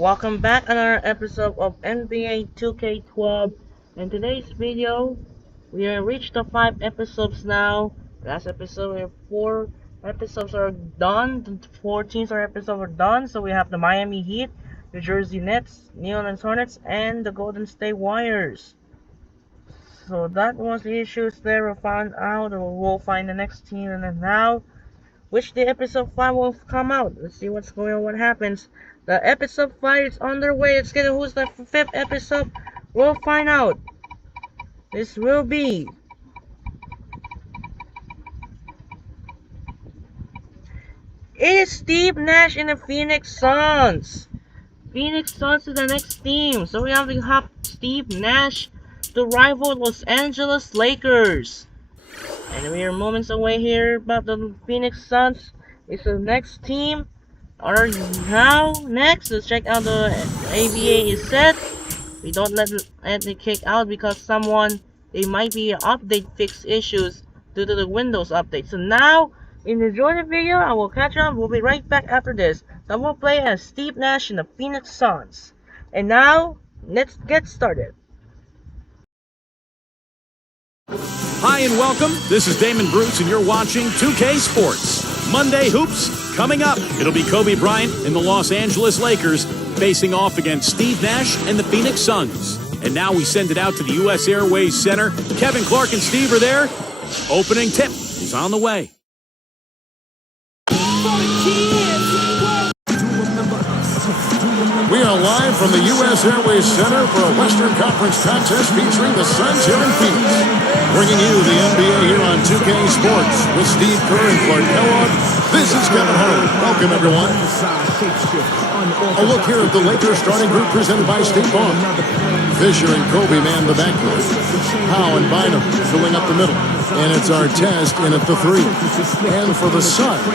Welcome back another episode of NBA 2K12. In today's video, we have reached the 5 episodes now. Last episode, we have 4 episodes are done. The 14th episodes are done. So we have the Miami Heat, the Jersey Nets, New Orleans Hornets, and the Golden State Warriors. So that was the issues there. We found out. We'll find the next team, and then now, which the episode 5 will come out. Let's see what's going on, what happens. The episode 5 is underway. Let's get who's the 5th episode. We'll find out. This will be it is Steve Nash and the Phoenix Suns. Phoenix Suns is the next team. So we have to have Steve Nash to rival Los Angeles Lakers. And we are moments away here about the Phoenix Suns. It's the next team. Are now next? Let's check out the ABA is set. We don't let it kick out because they might be update fix issues due to the Windows update. So now enjoy the video. I will catch up. We'll be right back after this. So we'll play as Steve Nash and the Phoenix Suns. And now let's get started. Hi and welcome. This is Damon Bruce and you're watching 2K Sports. Monday Hoops coming up. It'll be Kobe Bryant and the Los Angeles Lakers facing off against Steve Nash and the Phoenix Suns. And now we send it out to the U.S. Airways Center. Kevin Clark and Steve are there. Opening tip is on the way. We are live from the U.S. Airways Center for a Western Conference contest featuring the Suns here in Phoenix. Bringing you the NBA here on 2K Sports with Steve Kerr and Clark Kellogg. This is Kevin Hart. Welcome, everyone. A look here at the Lakers starting group presented by State Farm. Fisher and Kobe man the backcourt. Howe and Bynum filling up the middle. And it's Artest in at the 3. And for the Suns,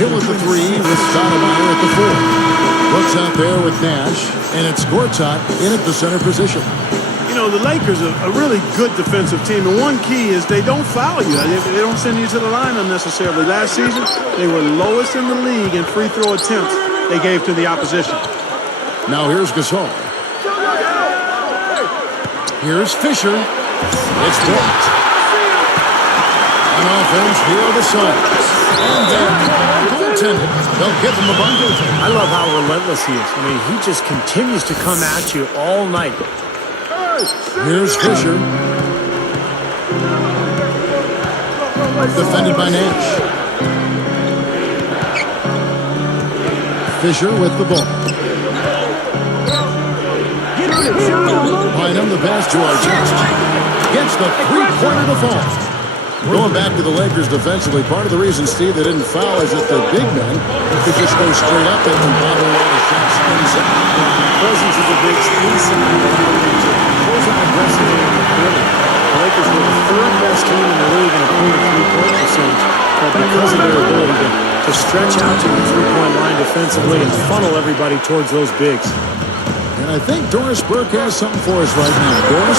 Hill at the 3 with Stoudemire at the 4. Brooks out there with Nash, and it's Gortat in at the center position. You know, the Lakers are a really good defensive team, and one key is they don't foul you. They don't send you to the line unnecessarily. Last season, they were lowest in the league in free throw attempts they gave to the opposition. Now here's Gasol. Here's Fisher. It's blocked. On offense, here are the Suns. And they're goaltended. They'll give him a bundle. I love how relentless he is. I mean, he just continues to come at you all night. Here's Fisher. Defended by Nash. Fisher with the ball. Bynum the pass to Artest. Gets the three-pointer to fall. Going back to the Lakers defensively, part of the reason, Steve, they didn't foul is that their big men could just go straight up. They can bother a lot of shots inside. The presence of the bigs inside pulls out aggressively in the perimeter. The Lakers were the third best team in the league in a point three-point percentage, but because of their ability to stretch out to the three-point line defensively and funnel everybody towards those bigs. And I think Doris Burke has something for us right now. Doris?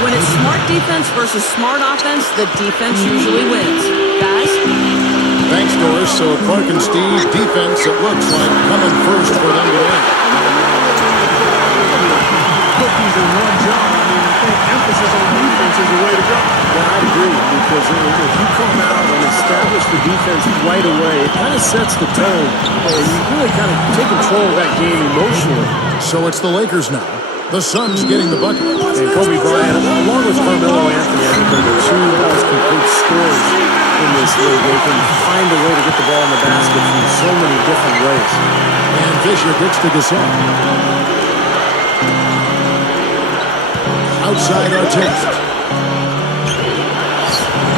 When it's smart defense versus smart offense, the defense usually wins. Guys? Thanks, Doris. So Clark and Steve, defense, it looks like coming first for them today. Cookies in one job. I mean, I think emphasis on defense is the way to go. Yeah, I agree, because if you come out and establish the defense right away, it kind of sets the tone, and you really kind of take control of that game emotionally. So it's the Lakers now. The Suns getting the bucket. And Kobe Bryant, along with Carmelo Anthony, I think they're the two most complete scorers in this league. They can find a way to get the ball in the basket from so many different ways. And Fisher gets to Gasol. Outside Artest.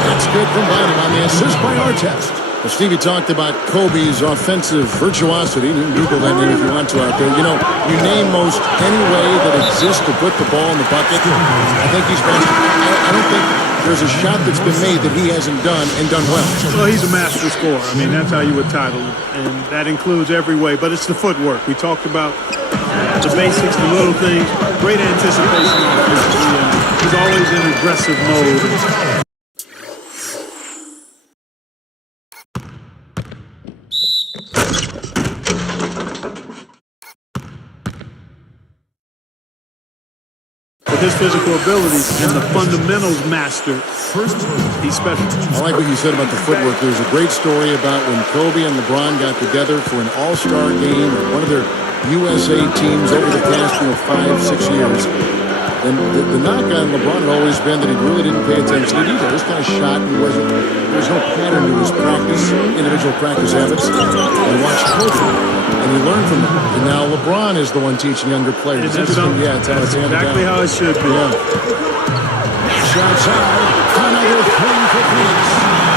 That's good from Bynum on the assist by Artest. Well, Stevie talked about Kobe's offensive virtuosity. You can Google that name if you want to out there. You know, you name most any way that exists to put the ball in the bucket. I think he's been. I don't think there's a shot that's been made that he hasn't done and done well. Well, he's a master scorer. I mean, that's how you would title it. And that includes every way. But it's the footwork. We talked about the basics, the little things, great anticipation offensively. And he's always always in aggressive mode. With his physical abilities and the fundamentals mastered, he's special. I like what you said about the footwork. There's a great story about when Kobe and LeBron got together for an all-star game at one of their USA teams over the past 5-6 years. And the knock on LeBron had always been that he really didn't pay attention to detail. He just kind of shot and there was no pattern to his practice, individual practice habits. And watched Kobe, and he learned from them. And now LeBron is the one teaching younger players. That's exactly how it should be. Yeah. Shots out. Another three for Phoenix.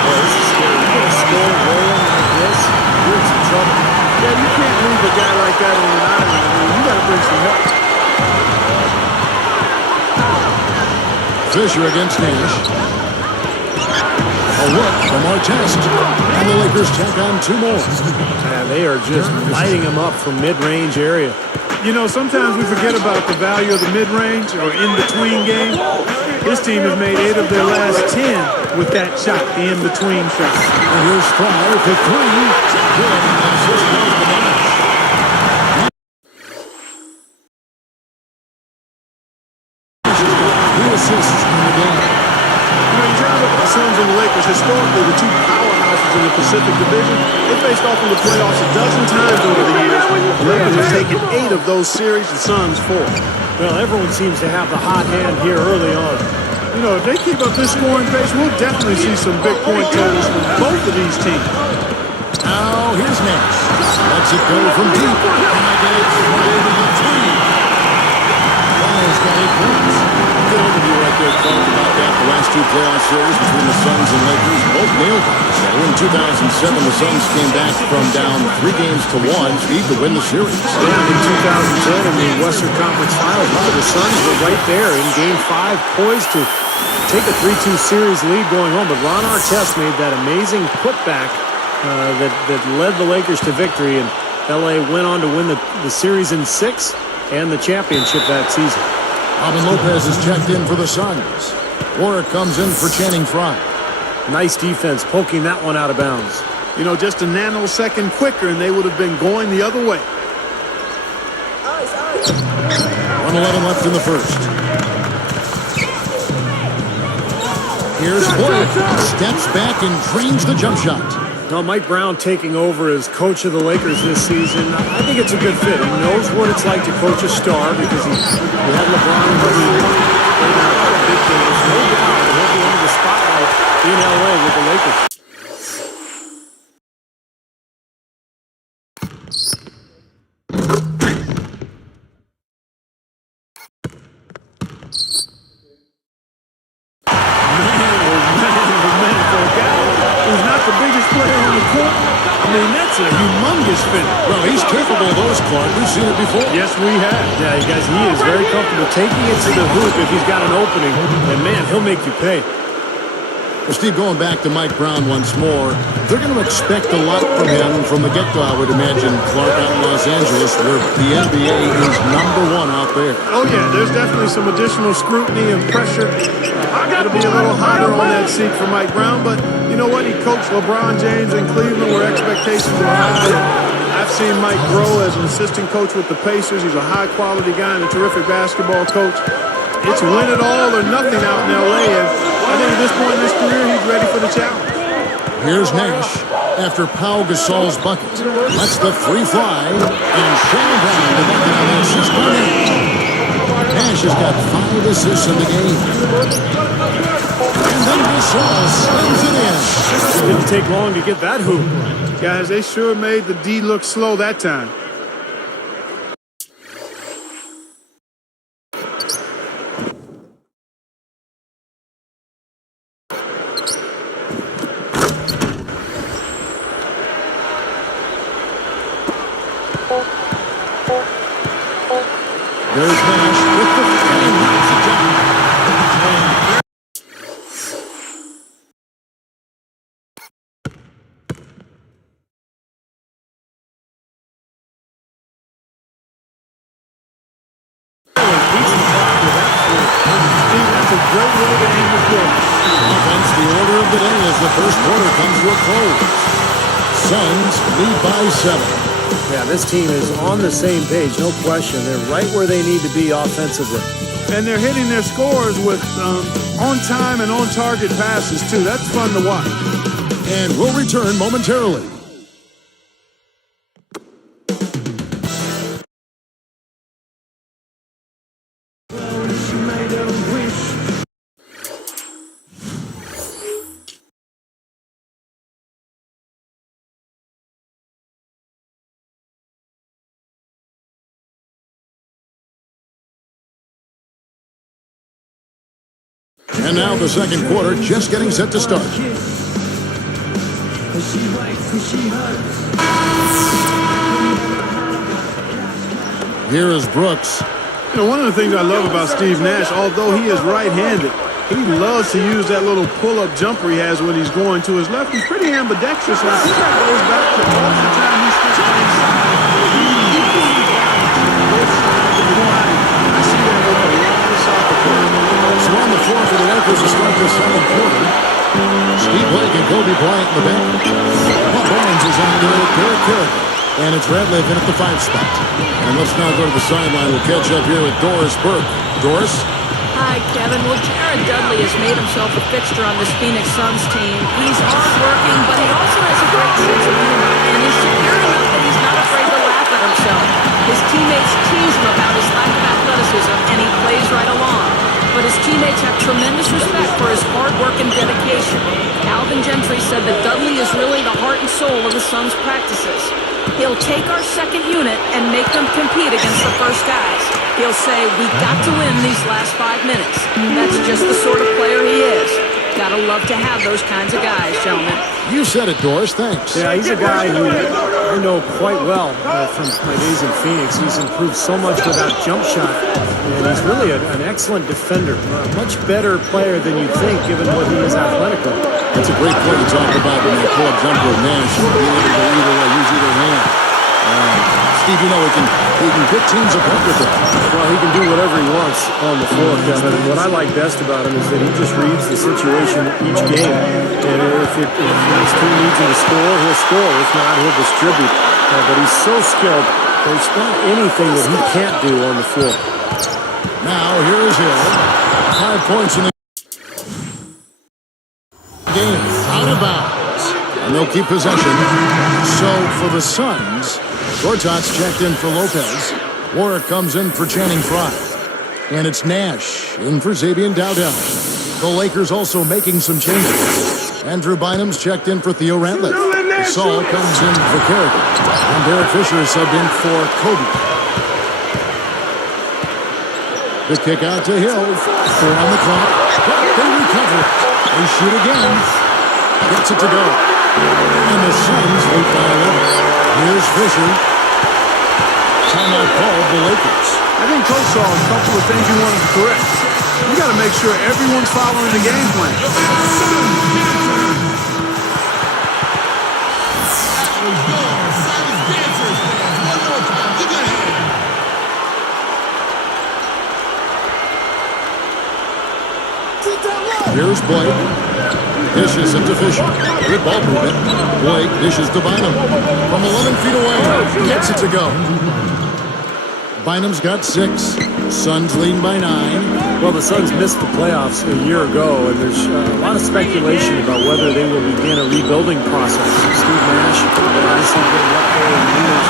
Boy, this is scary. You get a score rolling like this, you're in some trouble. Yeah, you can't leave a guy like that on an island. I mean, you got to bring some help. Fisher against Nash. A look from Artest. And the Lakers tack on 2 more. Man, they are just lighting him up from mid-range area. You know, sometimes we forget about the value of the mid-range or in-between game. This team has made 8 of their last 10 with that shot, the in-between shot. And here's Fry for 3. Good. And assist goes to Nash. Assists in the game. You know, you talk about the Suns and the Lakers, historically the two powerhouses in the Pacific Division. They faced off in the playoffs a dozen times over the years. The Lakers have taken 8 of those series, the Suns 4. Well, everyone seems to have the hot hand here early on. You know, if they keep up this scoring pace, we'll definitely see some big point totals from both of these teams. Now, here's Nash. Lets it go from deep. And again, Fry with a 3. Fry's got 8 points. Good overview right there, Clark, about that. The last 2 playoff series between the Suns and Lakers, both nailed it. So in 2007, the Suns came back from down 3 games to 1 to win the series. Yeah, in 2010 in the Western Conference Finals, the Suns were right there in Game 5, poised to take a 3-2 series lead going home. But Ron Artest made that amazing putback that led the Lakers to victory, and LA went on to win the series in 6 and the championship that season. Robin Lopez is checked in for the Suns. Warwick comes in for Channing Frye. Nice defense, poking that one out of bounds. You know, just a nanosecond quicker, and they would have been going the other way. 1:11 left in the first. Here's Warwick. Steps back and drains the jump shot. Now, Mike Brown taking over as coach of the Lakers this season, I think it's a good fit. He knows what it's like to coach a star because he had LeBron and Kobe in a lot of big games. No doubt he'll be under the spotlight in LA with the Lakers. That's a humongous finish. Well, he's capable of those, Clark. We've seen it before. Yes, we have. Yeah, you guys, he is very comfortable taking it to the hoop if he's got an opening. And, man, he'll make you pay. Well, Steve, going back to Mike Brown once more, they're going to expect a lot from him from the get-go, I would imagine, Clark, out in Los Angeles, where the NBA is #1 out there. Oh, yeah, there's definitely some additional scrutiny and pressure. It'll be a little hotter on that seat for Mike Brown, but you know what? He coached LeBron James in Cleveland where expectations were high. I've seen Mike grow as an assistant coach with the Pacers. He's a high-quality guy and a terrific basketball coach. It's win it all or nothing out in L.A., and I think at this point in his career, he's ready for the challenge. Here's Nash after Pau Gasol's bucket. Lets the free fly, and Shannon Brown to bucket on the assist by Nash has got 5 assists in the game. And then Gasol slams it in. It didn't take long to get that hoop. Guys, they sure made the D look slow that time. There's Nash with the and knocks it down. Steve, that's a great the first quarter comes to a close. Suns lead by 7. Yeah, this team is on the same page, no question. They're right where they need to be offensively. And they're hitting their scores with on-time and on-target passes, too. That's fun to watch. And we'll return momentarily. And now the second quarter just getting set to start. Here is Brooks. You know, one of the things I love about Steve Nash, although he is right-handed, he loves to use that little pull-up jumper he has when he's going to his left. He's pretty ambidextrous, and I think that goes back to all the time he spent playing soccer. I see that with a lot of soccer players. So on the floor for the Lakers to start this second quarter. Steve Blake and Kobe Bryant in the bench. Barnes is on there with Derek Carrigan. And it's Radliff in at the 5 spot. And let's now go to the sideline. We'll catch up here with Doris Burke. Doris? Hi, Kevin. Well, Jared Dudley has made himself a fixture on this Phoenix Suns team. He's hardworking, but he also has a great sense of humor. And he's secure enough that he's not afraid to laugh at himself. His teammates tease him about his lack of athleticism, and he plays right along. But his teammates have tremendous respect for his hard work and dedication. Alvin Gentry said that Dudley is really the heart and soul of the Suns' practices. He'll take our second unit and make them compete against the first guys. He'll say, we got to win these last 5 minutes. That's just the sort of player he is. Gotta love to have those kinds of guys, gentlemen. You said it, Doris. Thanks. Yeah, he's a guy who I know quite well from my days in Phoenix. He's improved so much with that jump shot, and he's really an excellent defender. A much better player than you'd think, given what he is athletically. That's a great play to talk about when you pull up jumper of Nash. Being able to go either way, use either hand. Steve, you know, he can get teams apart with it. Well, he can do whatever he wants on the floor, Kevin. And what I like best about him is that he just reads the situation each game. And if his team needs him to score, he'll score. If not, he'll distribute. But he's so skilled, there's not anything that he can't do on the floor. Now, here is Hill. 5 points in the game. Out of bounds. And they'll keep possession. So, for the Suns, Gortat's checked in for Lopez. Warwick comes in for Channing Frye. And it's Nash in for Xavier Dowdell. The Lakers also making some changes. Andrew Bynum's checked in for Theo Radliff. Saul comes in for Carrigan. And Derek Fisher is subbed in for Kobe. The kick out to Hill. 4 on the clock. They recover it. They shoot again. Gets it to go. And the Suns lead by 11. Here's Fisher. Timeout called the Lakers. I think Coach saw a couple of things he wanted to correct. You got to make sure everyone's following the game plan. Here's Blake. Dishes it to Fisher. Good ball movement. Blake dishes to Bynum. From 11 feet away. Gets it to go. Bynum's got 6. Suns leading by 9. Well, the Suns missed the playoffs a year ago, and there's a lot of speculation about whether they will begin a rebuilding process. Steve Nash obviously been let go in years.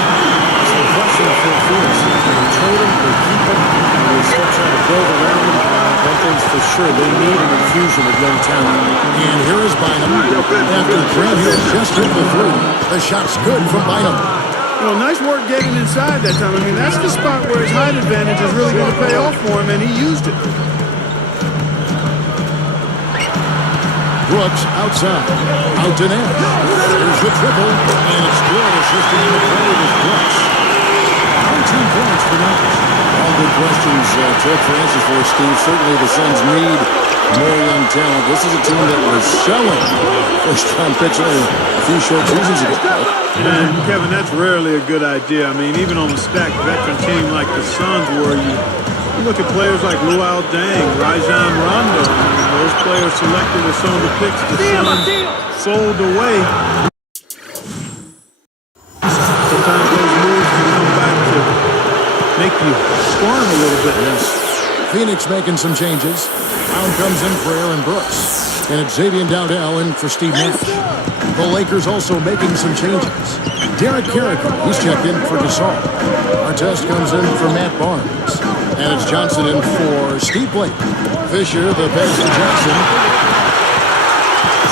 It's a question for Phoenix. They trade him, they keep him, and they start trying to build around him. One thing's for sure, they need an infusion of young talent. And here is Bynum. After Grant Hill just hit the 3. The shot's good from Bynum. You know, nice work getting inside that time. I mean, that's the spot where his height advantage is really going to pay off for him, and he used it. Brooks outside. Out to Nash. There's the triple, and it's good. Assisting in the play with Brooks. 19 points for Nash. All good questions to look for answers for, Steve. Certainly the Suns need more young talent. This is a team that was selling first-round picks only a few short seasons ago. And Kevin, that's rarely a good idea. I mean, even on a stacked veteran team like the Suns were, you You look at players like Luol Deng, Rajon Rondo. Those players selected as some of the picks the Suns sold away. Sometimes those moves can come back to make you squirm a little bit. Yes. Phoenix making some changes. Brown comes in for Aaron Brooks. And it's Xavier Dowdell in for Steve Nash. The Lakers also making some changes. Derek Carricker, he's checked in for Gasol. Artest comes in for Matt Barnes. And it's Johnson in for Steve Blake. Fisher, the pass to Johnson.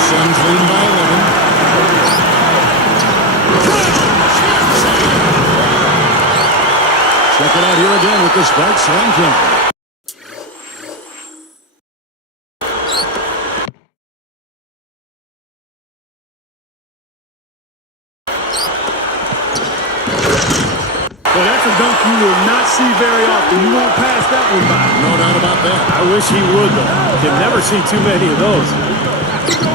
Suns leading by 11. Check it out here again with the Sparks slam count. Well, that's a dunk you will not see very often. You won't pass that one by. No doubt about that. I wish he would, though. Can never see too many of those.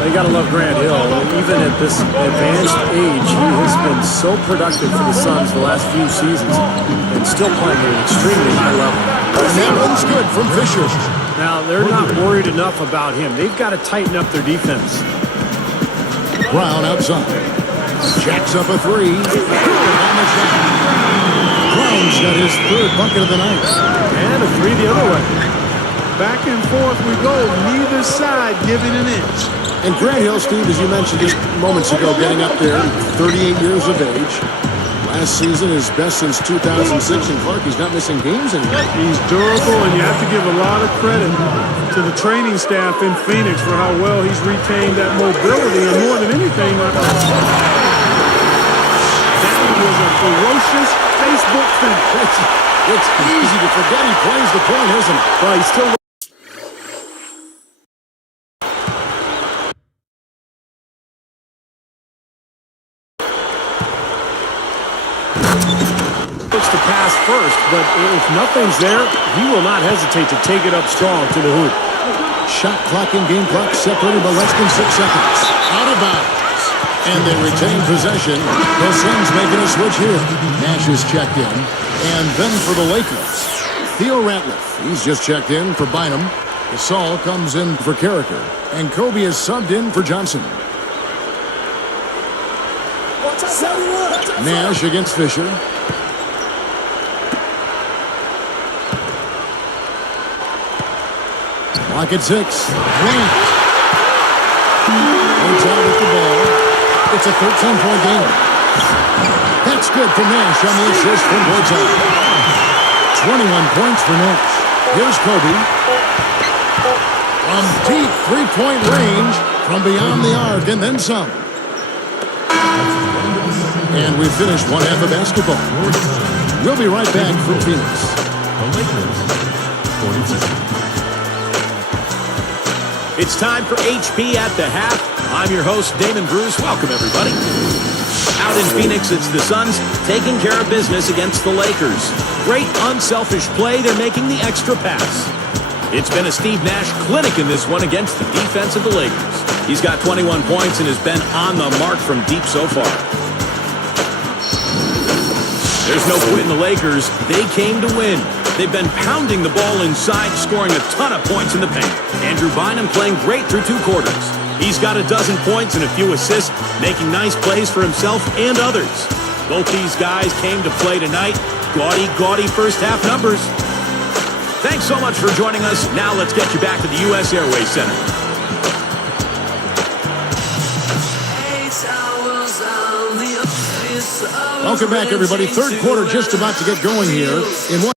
You got to love Grant Hill. Even at this advanced age, he has been so productive for the Suns the last few seasons and still playing at an extremely high level. And that one's good from Fisher. Now, they're not worried enough about him. They've got to tighten up their defense. Brown outside. Jacks up a three. Brown's got his third bucket of the night. And a three the other way. Back and forth we go. Neither side giving an inch. And Grant Hill, Steve, as you mentioned just moments ago, getting up there, 38 years of age. Last season, his best since 2006 in Clark. He's not missing games anymore. He's durable, and you have to give a lot of credit to the training staff in Phoenix for how well he's retained that mobility. And more than anything, that was a ferocious Facebook finish. It's easy to forget he plays the point, isn't it? Well, he's still... looks to pass first, but if nothing's there, he will not hesitate to take it up strong to the hoop. Shot clock and game clock separated by less than 6 seconds. Out of bounds. And they retain possession. The Suns making a switch here. Nash is checked in. And then for the Lakers, Theo Ratliff. He's just checked in for Bynum. Gasol comes in for Carricker. And Kobe is subbed in for Johnson. Nash against Fisher. Clock at 6. Grant. Points out with the ball. It's a 13-point game. That's good for Nash on the assist from Boytown. 21 points for Nash. Here's Kobe. From deep three-point range, from beyond the arc, and then some. And we finished one half of basketball. We'll be right back from Phoenix. It's time for HP at the half. I'm your host, Damon Bruce. Welcome, everybody. Out in Phoenix, it's the Suns taking care of business against the Lakers. Great unselfish play. They're making the extra pass. It's been a Steve Nash clinic in this one against the defense of the Lakers. He's got 21 points and has been on the mark from deep so far. There's no quit in the Lakers. They came to win. They've been pounding the ball inside, scoring a ton of points in the paint. Andrew Bynum playing great through 2 quarters. He's got a dozen points and a few assists, making nice plays for himself and others. Both these guys came to play tonight. Gaudy first half numbers. Thanks so much for joining us. Now let's get you back to the U.S. Airways Center. Welcome back, everybody. Third quarter just about to get going here. In one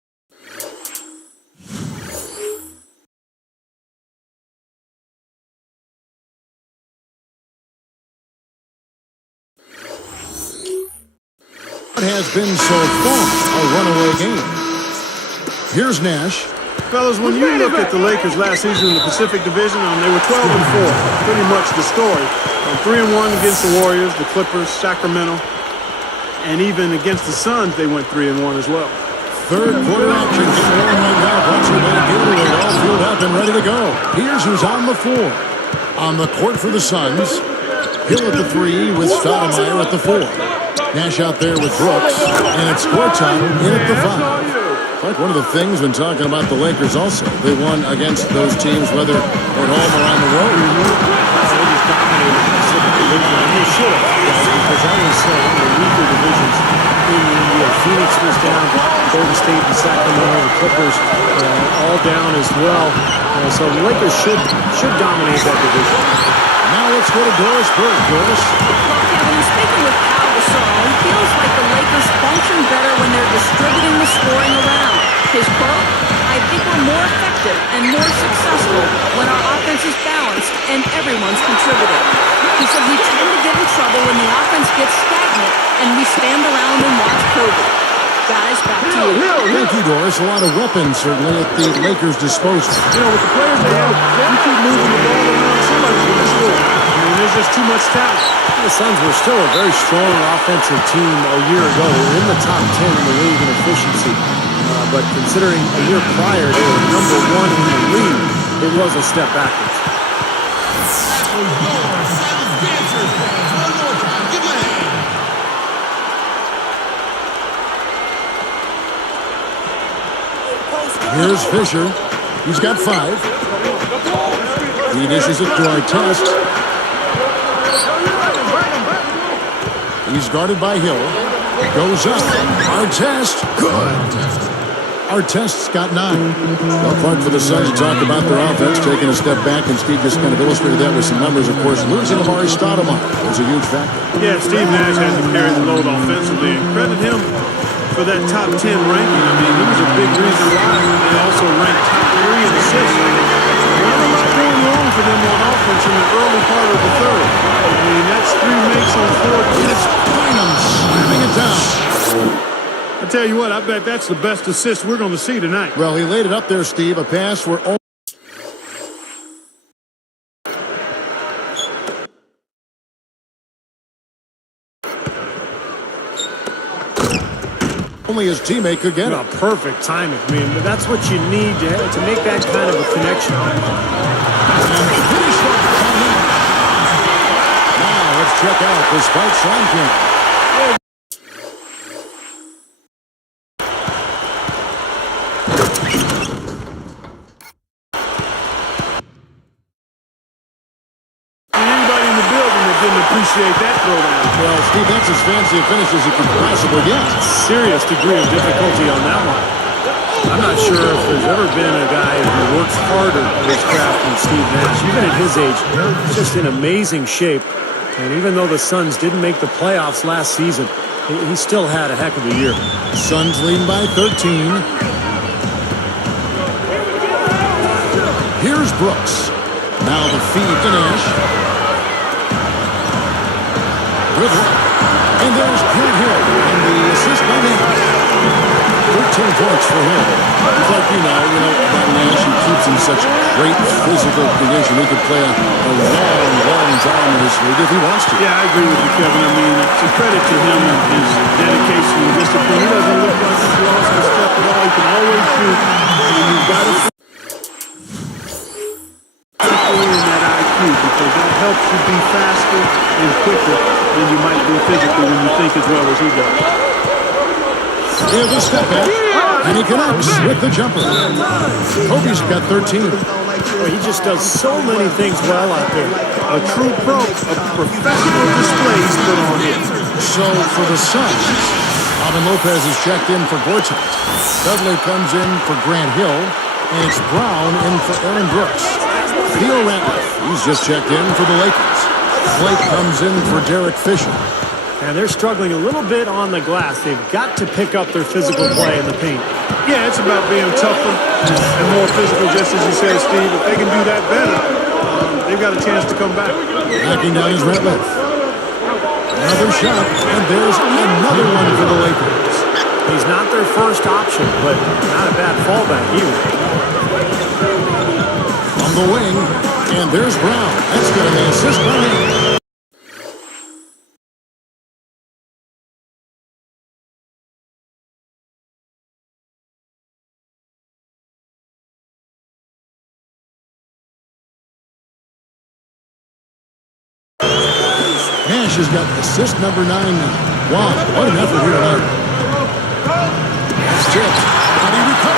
has been so far a runaway game. Here's Nash. Fellas, when you look at the Lakers last season in the Pacific Division, they were 12-4, pretty much the story. 3-1 against the Warriors, the Clippers, Sacramento, and even against the Suns, they went 3-1 as well. Third quarter action getting going right now. Brought to you by Gatorade, all filled up and ready to go. Here's who's on the floor. On the court for the Suns, Hill at the 3 with Stoudemire at the 4. Nash out there with Brooks, and it's Boytown in at the 5. Mark, one of the things when talking about the Lakers also, they won against those teams, whether at home or on the road. They just dominated the Pacific Division, and they should have, because that was one of the weaker divisions in the NBA. Phoenix was down, Golden State and Sacramento, the Clippers all down as well. So the Lakers should dominate that division. Now let's go to Doris Burke. Doris? Well, Kevin, speaking with Pau Gasol, he feels like the Lakers function better when they're distributing the scoring around. His quote, "I think we're more effective and more successful when our offense is balanced and everyone's contributing." He said we tend to get in trouble when the offense gets stagnant and we stand around and watch Kobe. Guys, back to you. Thank you, Doris. A lot of weapons, certainly, at the Lakers' disposal. You know, with the players they have, you keep moving the ball around, somebody's going to score. I mean, there's just too much talent. The Suns were still a very strong offensive team a year ago. They were in the top 10 in the league in efficiency. But considering a year prior they were number 1 in the league, it was a step backwards. Here's Fisher. He's got 5. He dishes it to Artest. He's guarded by Hill. Goes up. Artest. Good. Artest's got 9. Well, Clark, for the Suns to talk about their offense, taking a step back, and Steve just kind of illustrated that with some numbers. Of course, losing Amari Stoudemire was a huge factor. Yeah, Steve Nash had to carry the load offensively, and credit him for that top 10 ranking. I mean, he was a big reason why they also ranked top 3 in assists. Not a lot going wrong for them on offense in the early part of the third. I mean, that's 3 makes on 4 It's Bynum slamming it down. I tell you what, I bet that's the best assist we're going to see tonight. Well, he laid it up there, Steve. A pass where only his teammate could get it. Perfect timing. I mean, that's what you need to make that kind of a connection. And finish up on that. Now let's check out the Spike Sean King. Anybody in the building that didn't appreciate that throwdown. Well, Steve, that's as fancy a finish as you could possibly get. Serious degree of difficulty on that one. I'm not sure if there's ever been a guy who works harder at his craft than Steve Nash. Even at his age, he's just in amazing shape. And even though the Suns didn't make the playoffs last season, he still had a heck of a year. Suns leading by 13. Here's Brooks. Now the feed to Nash. Good luck. And there's Grant Hill. And the assist by Nash. 13 points for him. Clark, you know about Nash, he keeps in such great physical condition. He could play a long time in this league if he wants to. Yeah, I agree with you, Kevin. I mean, it's a credit to him and his dedication and discipline. He doesn't look like he's lost his step at all. He can always shoot. And you've got to in that IQ because that helps you be faster and quicker than you might be physically when you think as well as he does. Here's a step back, and he connects with the jumper. Kobe's got 13. Well, he just does so many things well out there. A true pro, a professional displays put on him. So for the Suns, Alvin Lopez is checked in for Gortat. Dudley comes in for Grant Hill, and it's Brown in for Aaron Brooks. Theo Ratliff, he's just checked in for the Lakers. Blake comes in for Derek Fisher. And they're struggling a little bit on the glass. They've got to pick up their physical play in the paint. Yeah, it's about being tougher and more physical, just as you said, Steve. If they can do that better, they've got a chance to come back. Backing down is Ratliff. Another shot, and there's another one for the Lakers. He's not their first option, but not a bad fallback either. On the wing, and there's Brown. That's good, and the assist by him. Nash has got assist number 9 now. Wow, what an effort here tonight. That's tipped. How do you recover?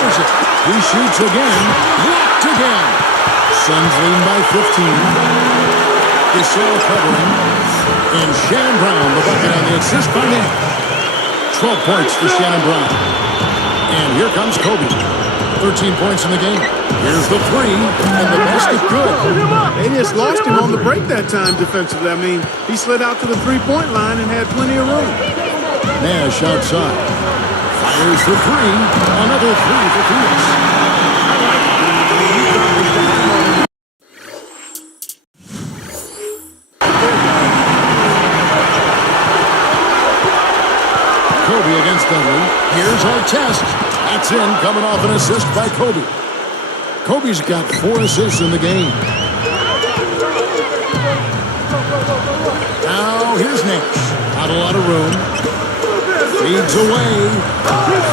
He shoots again. Blocked again. Suns leading by 15. Gasol covering. And Shannon Brown, the bucket on the assist by Nash. 12 points for Shannon Brown. And here comes Kobe. 13 points in the game. Here's the three, and the basket good. They just lost him on the break that time defensively. I mean, he slid out to the three-point line and had plenty of room. Nash outside. Fires the three. Another three for Phoenix. Kobe against Dudley. Here's Artest. That's in, coming off an assist by Kobe. Kobe's got 4 assists in the game. Now here's Nash. Not a lot of room. Feeds away.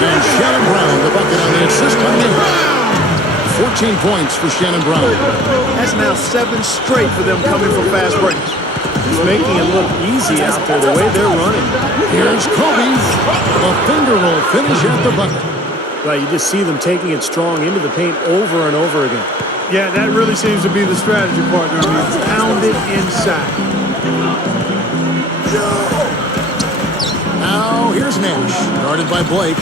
And Shannon Brown, the bucket on the assist by Nash. 14 points for Shannon Brown. That's now 7 straight for them coming from fast breaks. He's making it look easy out there, the way they're running. Here's Kobe. A finger roll finish at the bucket. Right, you just see them taking it strong into the paint over and over again. Yeah, that really seems to be the strategy, partner. I mean, pound it inside. Now here's Nash, guarded by Blake.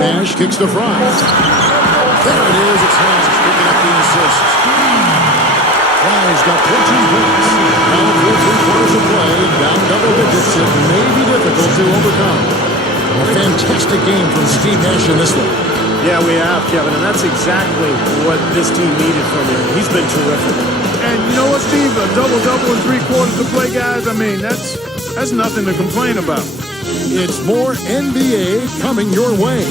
Nash kicks the fry. There it is, it's Nash picking up the assist. Fry's got 14 points. Now 4 3/4 of play, down double digits. It may be difficult to overcome. A fantastic game from Steve Nash in this one. Yeah, we have, Kevin, and that's exactly what this team needed from him. He's been terrific. And you know what, Steve? A double-double in 3 quarters to play, guys. I mean, that's nothing to complain about. It's more NBA coming your way.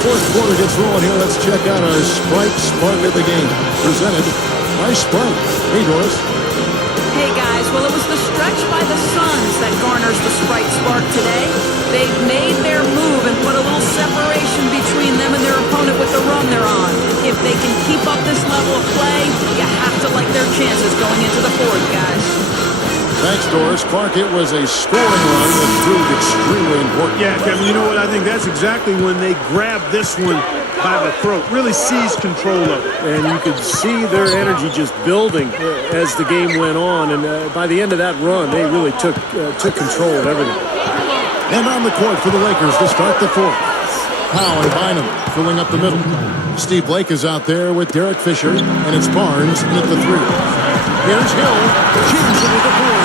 Fourth quarter gets rolling here. Let's check out our Sprite Spark of the game, presented by Sprite. Hey, Doris. Hey, guys. Well, it was the stretch by the Suns that garners the Sprite Spark today. They've made their move and put a little separation between them and their opponent with the run they're on. If they can keep up this level of play, you have to like their chances going into the fourth, guys. Thanks, Doris. Clark, it was a scoring run that proved extremely important. Yeah, Kevin, you know what? I think that's exactly when they grabbed this one by the throat, really seized control of it. And you could see their energy just building as the game went on. And by the end of that run, they really took control of everything. And on the court for the Lakers to start the fourth. Powell and Bynum filling up the middle. Steve Blake is out there with Derek Fisher, and it's Barnes in at the 3. Here's Hill. James with the 4.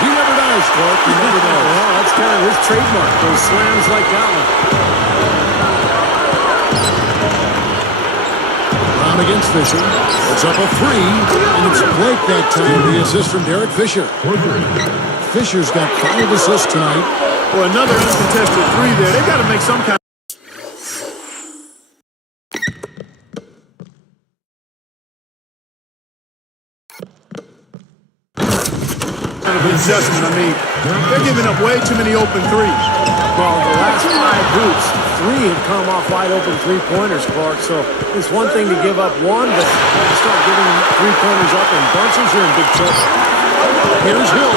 He never does, Clark. He never does. Well, that's kind of his trademark, those slams like that one. Brown against Fisher. It's up a 3, and it's Blake that time. The assist from Derek Fisher. Fisher's got 5 assists tonight. Well, another uncontested 3 there. They got to make some kind of adjustment. I mean, they're giving up way too many open threes. Well, the last 5 hoops, 3 had come off wide open three-pointers, Clark. So it's one thing to give up one, but you start giving three-pointers up in bunches, you're in big trouble. Here's Hill.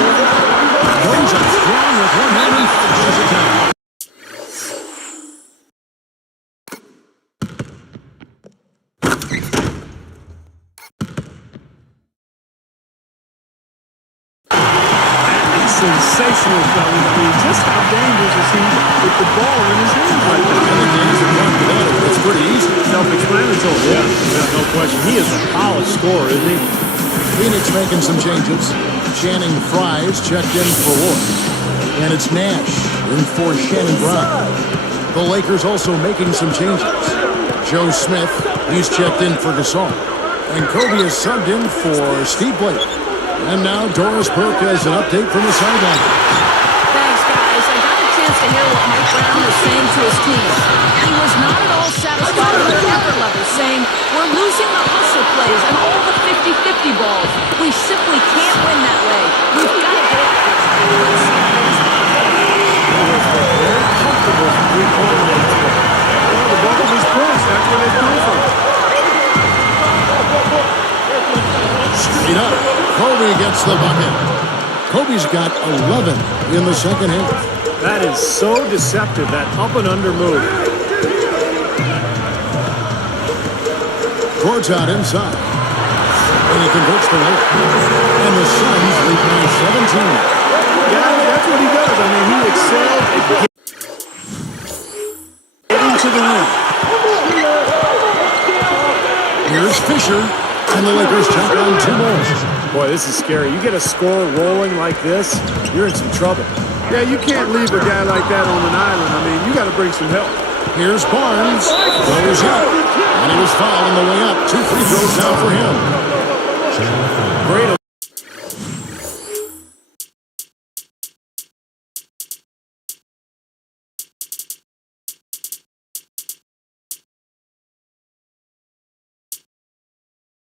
Goes up strong with one hand and finishes it down. Sensational, fellas. I mean, just how dangerous is he with the ball in his hand like that? That's pretty easy. Self-explanatory. Yeah, no question. He is a polished scorer, isn't he? Phoenix making some changes. Channing Frye's checked in for Ward. And it's Nash in for Shannon Brown. The Lakers also making some changes. Joe Smith, he's checked in for Gasol. And Kobe is subbed in for Steve Blake. And now Doris Burke has an update from the sideline. Thanks, guys. I got a chance to to hear what Mike Brown was saying to his team. He was not at all satisfied with their effort levels, saying, "We're losing the hustle plays and all the 50-50 balls. We simply can't win that way. We've got to get after it." Very comfortable from three-point range. Well, the bulk of his points, that's where they come from. Straight up, Kobe gets the bucket. Kobe's got 11 in the second half. That is so deceptive, that up and under move. Court's out inside. And he converts the lane. And the Suns lead by 17. Yeah, that's what he does. I mean, he excelled at getting to the rim. Here's Fisher. And the Lakers check on 2 more. Boy, this is scary. You get a score rolling like this, you're in some trouble. Yeah, you can't leave a guy like that on an island. I mean, you got to bring some help. Here's Barnes. Goes up. And he was fouled on the way up. 2 free throws now for him. Great.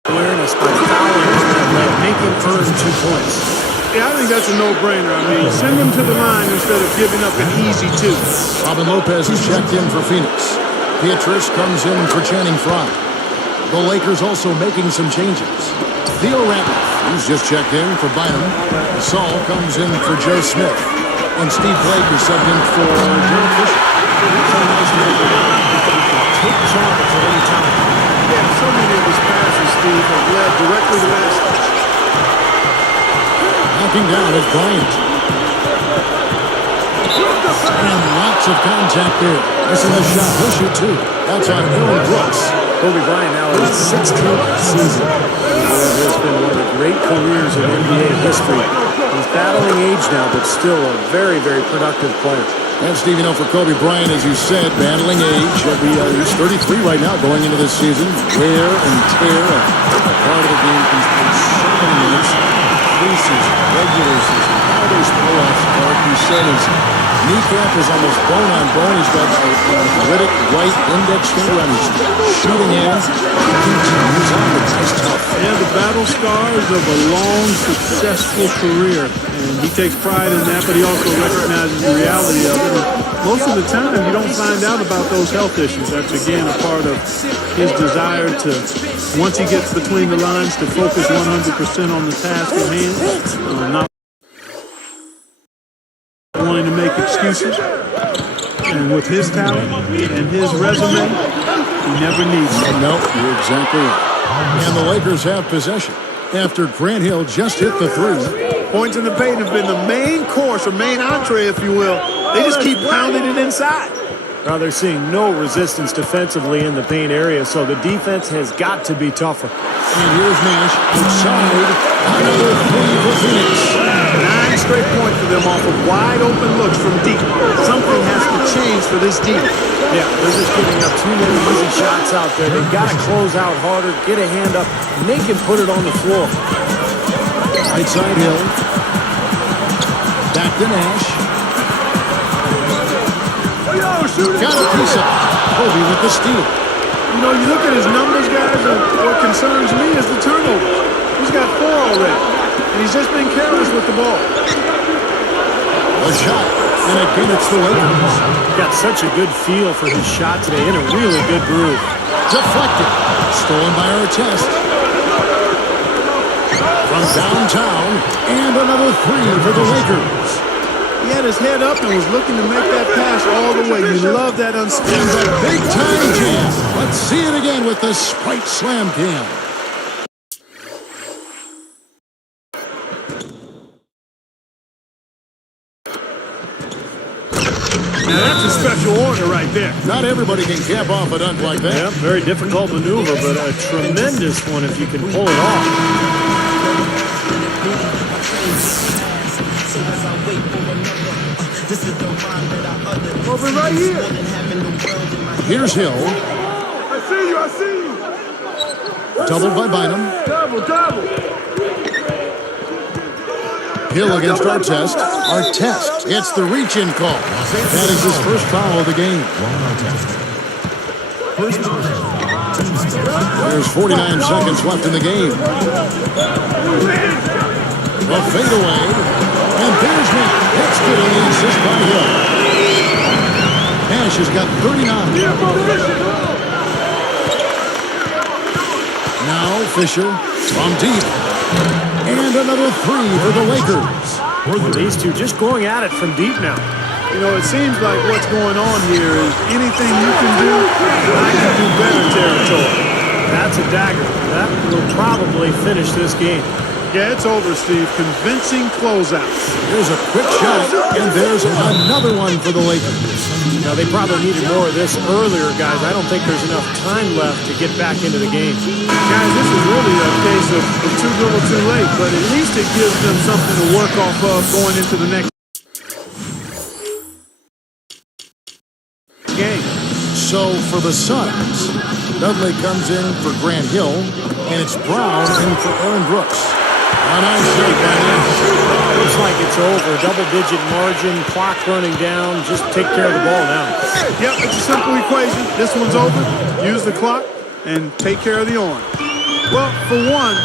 Awareness by fouling and making earn 2 points. Yeah, I think that's a no-brainer. I mean, send him to the line instead of giving up an easy 2. Robin Lopez is checked in for Phoenix. Pietrus comes in for Channing Frye. The Lakers also making some changes. Theo Ratliff, who's just checked in for Bynum. Saul comes in for Joe Smith. And Steve Blake is subbed in for Derek Fisher. So nice to have take charge at any time. Yeah, so many of his passes, Steve, have led directly to baskets. Knocking down is Bryant. And lots of contact there. Missing the shot. He'll shoot 2. That's on Aaron Brooks. Kobe Bryant now in his 16th season. It has been one of the great careers in NBA history. He's battling age now, but still a very, very productive player. And Steve, for Kobe Bryant, as you said, battling age. He's 33 right now going into this season. Wear and tear. Part of the game can spend so many minutes. Preseason, regular season, how those playoffs are. He said his kneecap is almost bone on bone. He's got a arthritic right index finger on his shooting hand. He continues on, but he's tough. And the battle scars of a long, successful career. And he takes pride in that, but he also recognizes the reality of it. And most of the time, you don't find out about those health issues. That's, again, a part of his desire to, once he gets between the lines, to focus 100% on the task at hand. Not wanting to make excuses. And with his talent and his resume, he never needs it. No, you're exactly right. And the Lakers have possession after Grant Hill just hit the 3. Points in the paint have been the main course, or main entree, if you will. They just keep pounding it inside. Now they're seeing no resistance defensively in the paint area, so the defense has got to be tougher. And here's Nash outside. Another 3 for Phoenix. 9 straight points for them off of wide open looks from deep. Something has to change for this team. Yeah, they're just giving up too many easy shots out there. They've got to close out harder, get a hand up, make him put it on the floor. Right side Hill. Back to Nash. Got a piece of Kobe with the steal. You know, you look at his numbers, guys, and what concerns me is the turnovers. He's got 4 already, and he's just been careless with the ball. A shot, and again it's the Lakers. Got such a good feel for his shot today, in a really good groove. Deflected. Stolen by Artest. From downtown, and another 3 for the Lakers. He had his head up and was looking to make that pass all the way. You love that And unspoken. the big-time jam. Let's see it again with the Sprite Slam Cam. Now that's a special order right there. Not everybody can cap off a dunk like that. Yep, very difficult maneuver, but a tremendous one if you can pull it off. Over right here. Here's Hill. I see you. I see you. Doubled by Bynum. Double. Hill against Artest. Artest gets the reach-in call. That is his first foul of the game. There's 49 seconds left in the game. A fadeaway. And there's Nick. That's good on the assist by Hill. Nash has got 39. Now Fisher from deep. And another three for the Lakers. These two just going at it from deep now. You know, it seems like what's going on here is anything you can do, I can do better territory. That's a dagger. That will probably finish this game. Yeah, it's over, Steve. Convincing closeouts. There's a quick shot, and there's another one for the Lakers. Now, they probably needed more of this earlier, guys. I don't think there's enough time left to get back into the game. Guys, this is really a case of too little too late, but at least it gives them something to work off of going into the next game. So for the Suns, Dudley comes in for Grant Hill, and it's Brown in for Aaron Brooks. A nice shot by Nash. Looks like it's over. Double-digit margin, clock running down. Just take care of the ball now. Yep, it's a simple equation. This one's over. Use the clock and take care of the arm. Well, for one,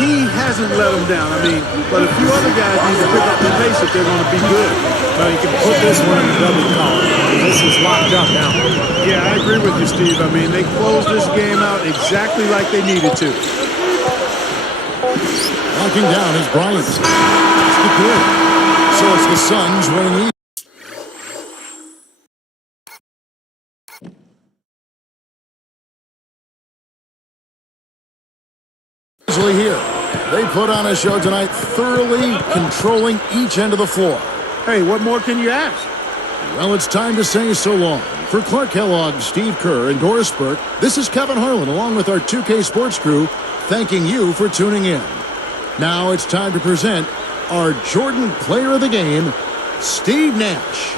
he hasn't let them down. I mean, but a few other guys need to pick up the pace if they're going to be good. Well, you can put this one in the double column. This is locked up now. Yeah, I agree with you, Steve. I mean, they closed this game out exactly like they needed to. Knocking down is Bryant. It's the good. So it's the Suns winning easily here. They put on a show tonight, thoroughly controlling each end of the floor. Hey, what more can you ask? Well, it's time to say so long. For Clark Kellogg, Steve Kerr, and Doris Burke, this is Kevin Harlan along with our 2K Sports crew, thanking you for tuning in. Now it's time to present our Jordan Player of the Game, Steve Nash.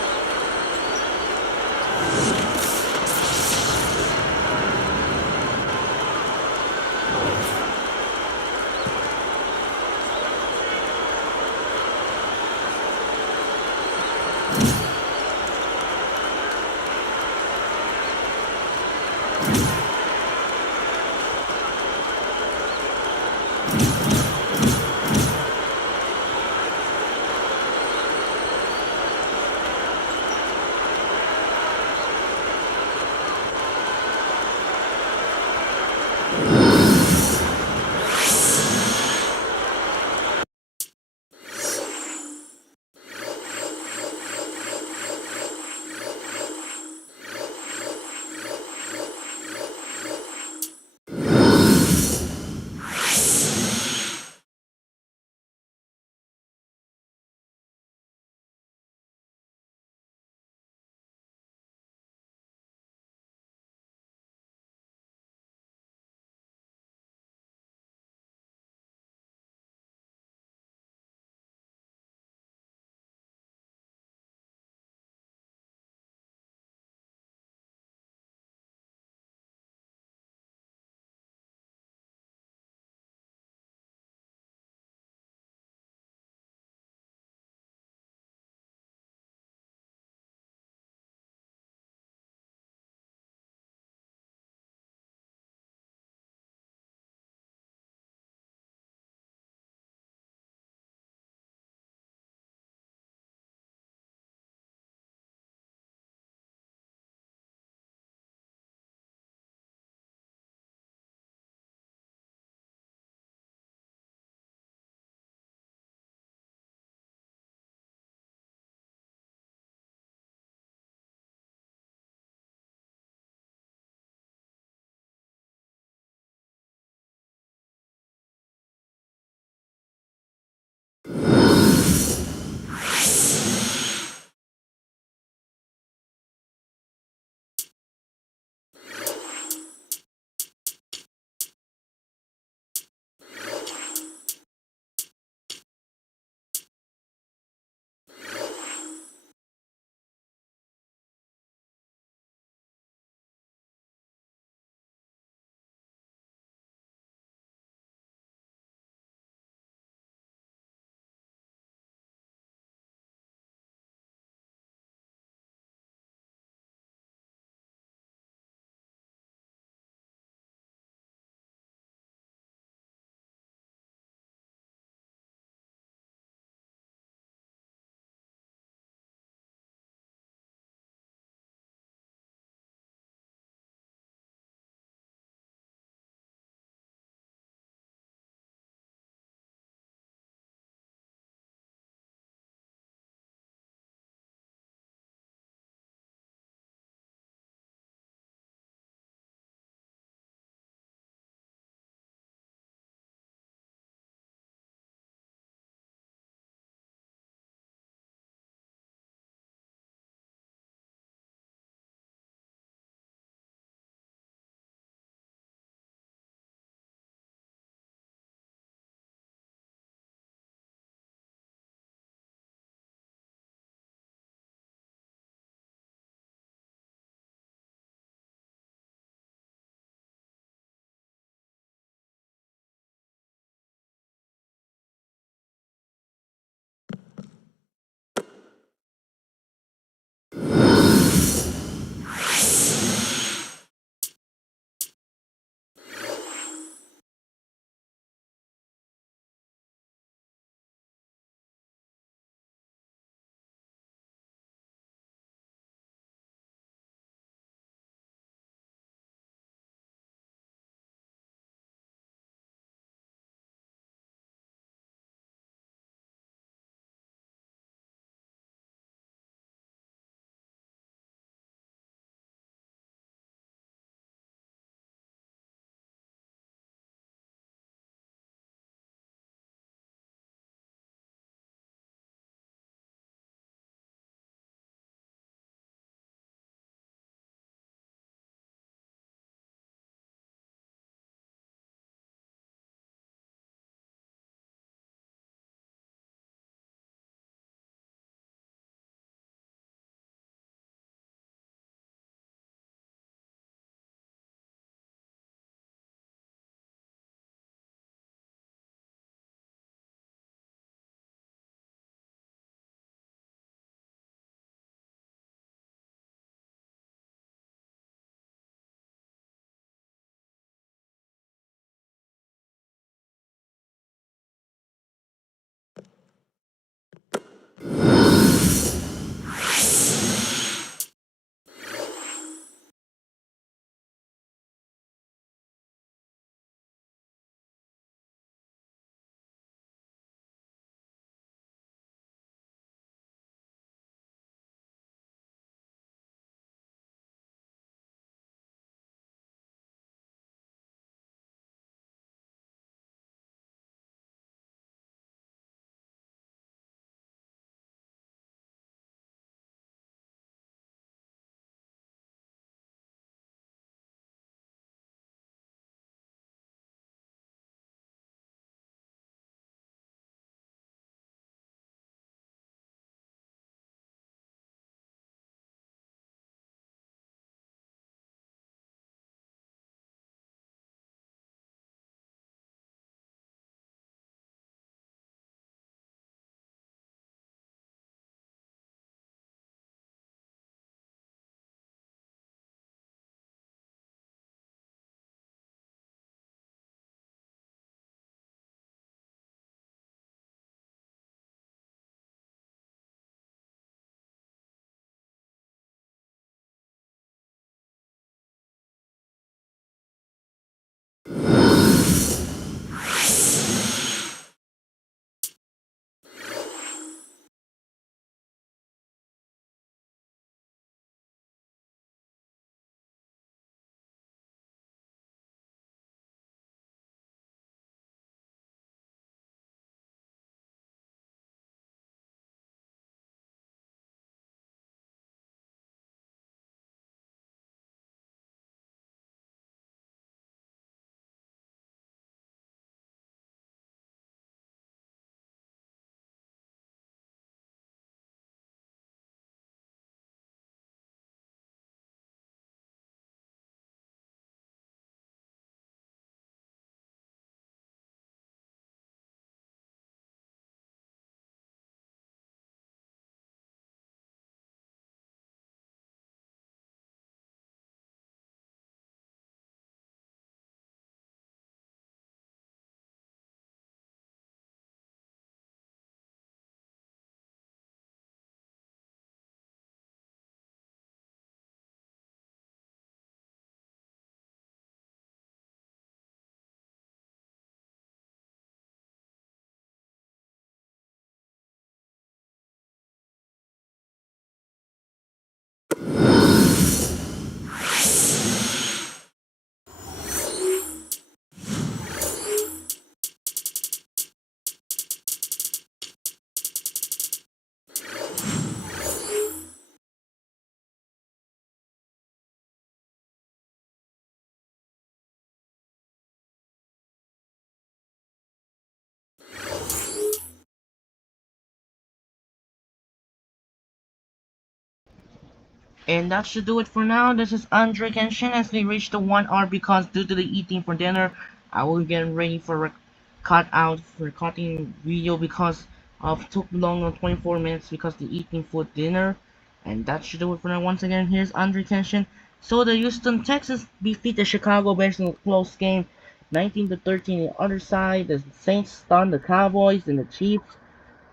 And that should do it for now. This is Andre Kenshin as we reach the 1 hour because due to the eating for dinner, I will get ready for a recording video because of took long on 24 minutes because the eating for dinner. And that should do it for now. Once again, here's Andre Kenshin. So the Houston Texans defeat the Chicago Bears in a close game, 19-13. The other side, the Saints stunned the Cowboys and the Chiefs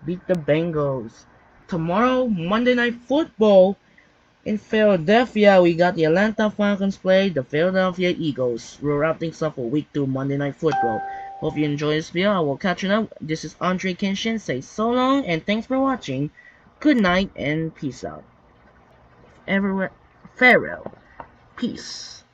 beat the Bengals. Tomorrow, Monday Night Football. In Philadelphia, we got the Atlanta Falcons play the Philadelphia Eagles. We're wrapping things up for week 2 Monday Night Football. Hope you enjoy this video. I will catch you up. This is Andre Kenshin. Say so long and thanks for watching. Good night and peace out. Everywhere, farewell. Peace.